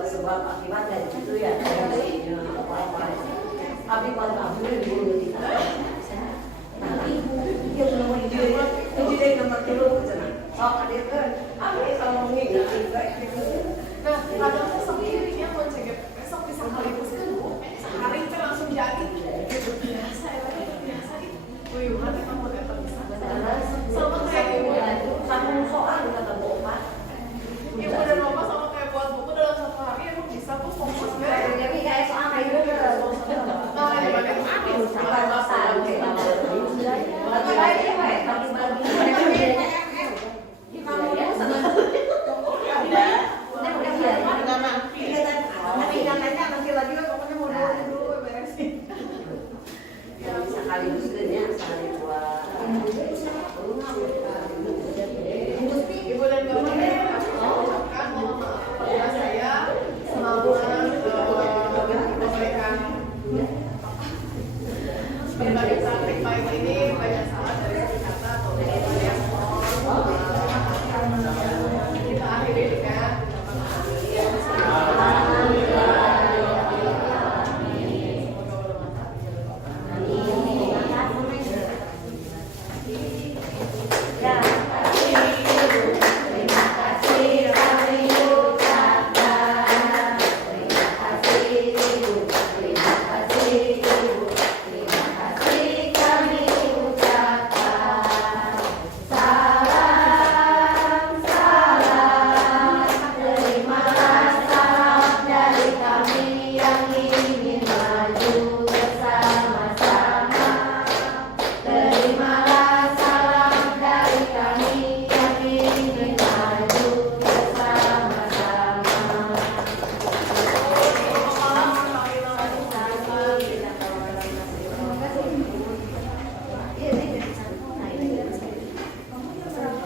sebab akibat dari itu ya tapi kalau ambil dulu kita nanti dia belum mau jadi nomor 3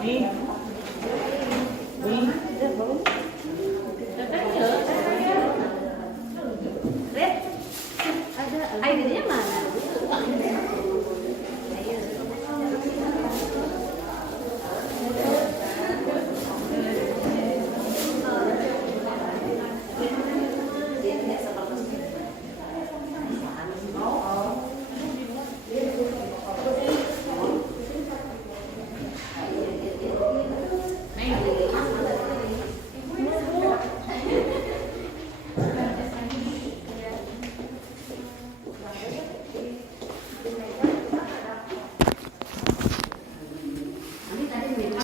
Nih,